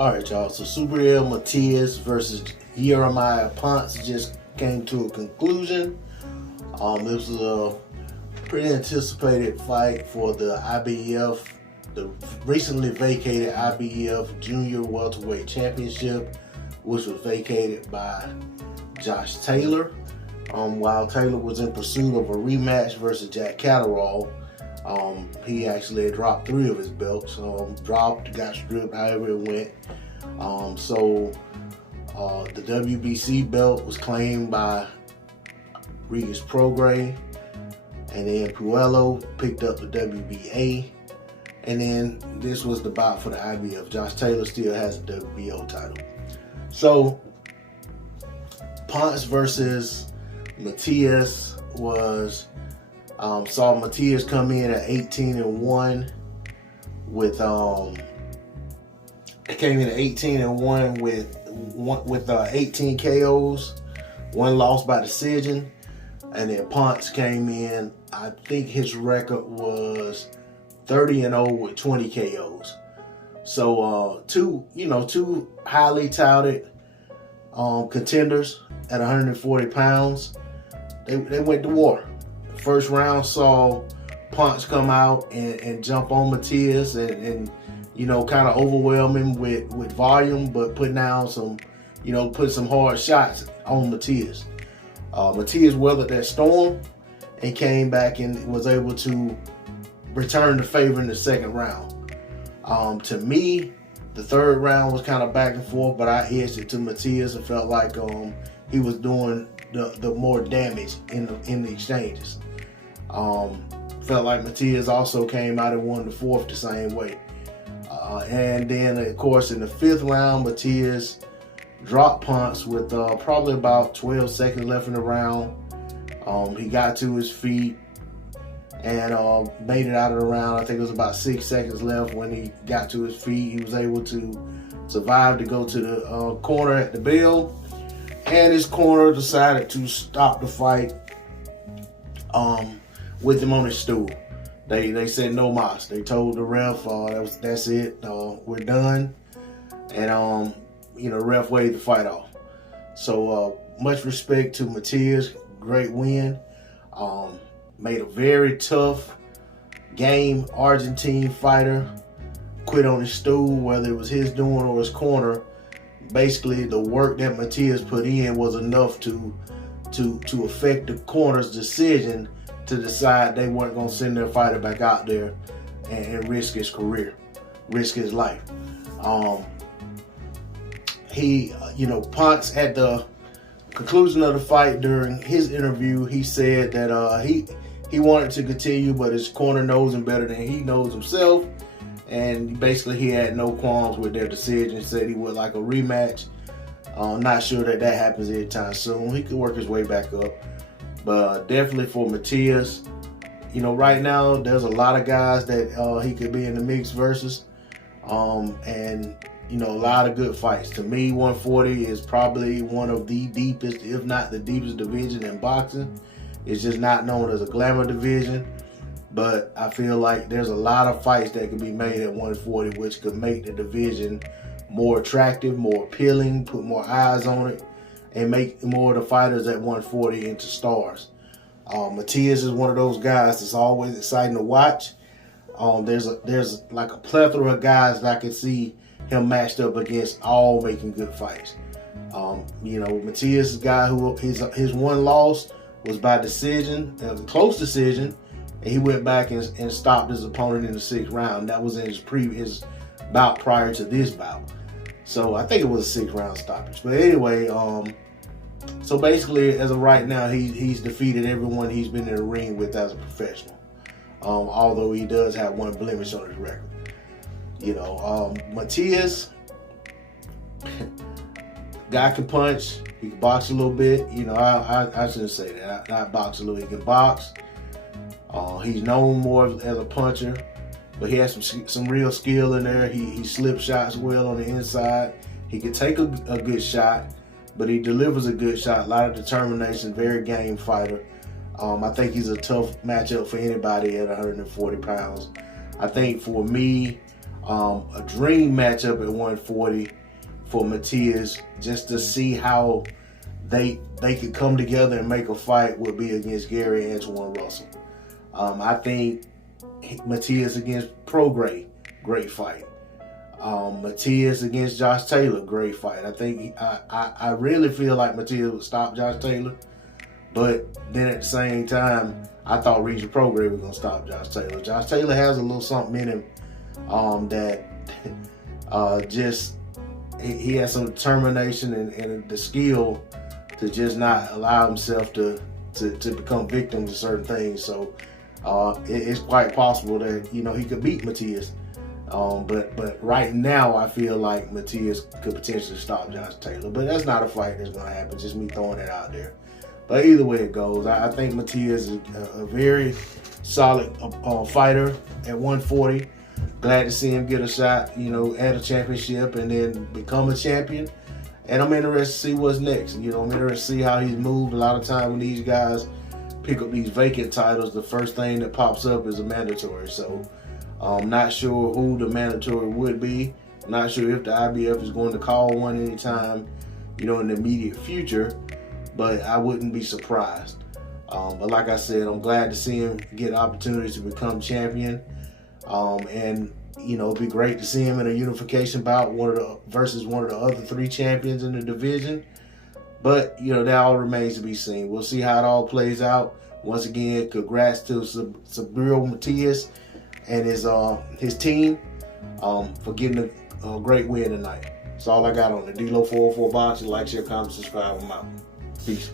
All right, y'all. So Subriel Matias versus Jeremias Ponce just came to a conclusion. This was a pretty anticipated fight for the IBF, the recently vacated IBF Junior Welterweight Championship, which was vacated by Josh Taylor. While Taylor was in pursuit of a rematch versus Jack Catterall, he actually had dropped 3 of his belts. Dropped, got stripped, however it went. The WBC belt was claimed by Regis Prograis, and then Puello picked up the WBA, and then this was the bout for the IBF. Josh Taylor still has the WBO title. So Ponce versus Matias was saw Matias come in at 18-1 with came in at 18-1 with 18 KOs, 1 loss by decision, and then Ponce came in. I think his record was 30-0 with 20 KOs. So two highly touted contenders at 140 pounds. They went to war. First round saw Ponce come out and jump on Matias and kind of overwhelm him with volume, but put down some, put some hard shots on Matias. Matias weathered that storm and came back and was able to return the favor in the second round. To me, the third round was kind of back and forth, but I edged it to Matias and felt like he was doing the more damage in the exchanges. Felt like Matias also came out and won the fourth the same way. And then, of course, in the 5th round, Matias dropped Ponce with probably about 12 seconds left in the round. He got to his feet and made it out of the round. I think it was about 6 seconds left when he got to his feet. He was able to survive to go to the corner at the bell. And his corner decided to stop the fight with him on his stool. They said no mas. They told the ref that's it. We're done. And ref waved the fight off. So much respect to Matias. Great win. Made a very tough game Argentine fighter quit on his stool, whether it was his doing or his corner. Basically, the work that Matias put in was enough to affect the corner's decision to decide they weren't going to send their fighter back out there and risk his career, risk his life. Ponce at the conclusion of the fight, during his interview, he said that he wanted to continue, but his corner knows him better than he knows himself. And basically, he had no qualms with their decision. Said he would like a rematch. Not sure that happens anytime soon. He could work his way back up. But definitely for Matias, right now there's a lot of guys that he could be in the mix versus. And a lot of good fights. To me, 140 is probably one of the deepest, if not the deepest division in boxing. It's just not known as a glamour division. But I feel like there's a lot of fights that can be made at 140, which could make the division more attractive, more appealing, put more eyes on it, and make more of the fighters at 140 into stars. Matias is one of those guys that's always exciting to watch. There's like a plethora of guys that I can see him matched up against, all making good fights. Matias is a guy who his one loss was by decision, a close decision, and he went back and stopped his opponent in the 6th round. That was in his previous bout prior to this bout. So I think it was a 6th round stoppage. But anyway, so basically, as of right now, he's defeated everyone he's been in the ring with as a professional. Although he does have one blemish on his record. Matias, guy can punch. He can box a little bit. I shouldn't say that. Not box a little. He can box. He's known more as a puncher, but he has some real skill in there. He slips shots well on the inside. He can take a good shot, but he delivers a good shot. A lot of determination, very game fighter. I think he's a tough matchup for anybody at 140 pounds. I think for me, A dream matchup at 140 for Matias, just to see how they could come together and make a fight, would be against Gary Antoine Russell. I think Matias against Prograis, great fight. Matias against Josh Taylor, great fight. I think I really feel like Matias would stop Josh Taylor, but then at the same time, I thought Regis Prograis was gonna stop Josh Taylor. Josh Taylor has a little something in him that just he has some determination and the skill to just not allow himself to become victim to certain things. So it's quite possible that he could beat Matias. But right now, I feel like Matias could potentially stop Josh Taylor. But that's not a fight that's going to happen. Just me throwing it out there. But either way it goes, I think Matias is a very solid fighter at 140. Glad to see him get a shot, at a championship and then become a champion. And I'm interested to see what's next. I'm interested to see how he's moved. A lot of time when these guys pick up these vacant titles, the first thing that pops up is a mandatory. So I'm not sure who the mandatory would be. I'm not sure if the IBF is going to call one anytime, in the immediate future. But I wouldn't be surprised. But like I said, I'm glad to see him get opportunities to become champion. And it'd be great to see him in a unification bout versus one of the other 3 champions in the division. But, that all remains to be seen. We'll see how it all plays out. Once again, congrats to Subriel Matias and his team for getting a great win tonight. That's all I got on the D-Lo 404 Boxing. Like, share, comment, subscribe. I'm out. Peace.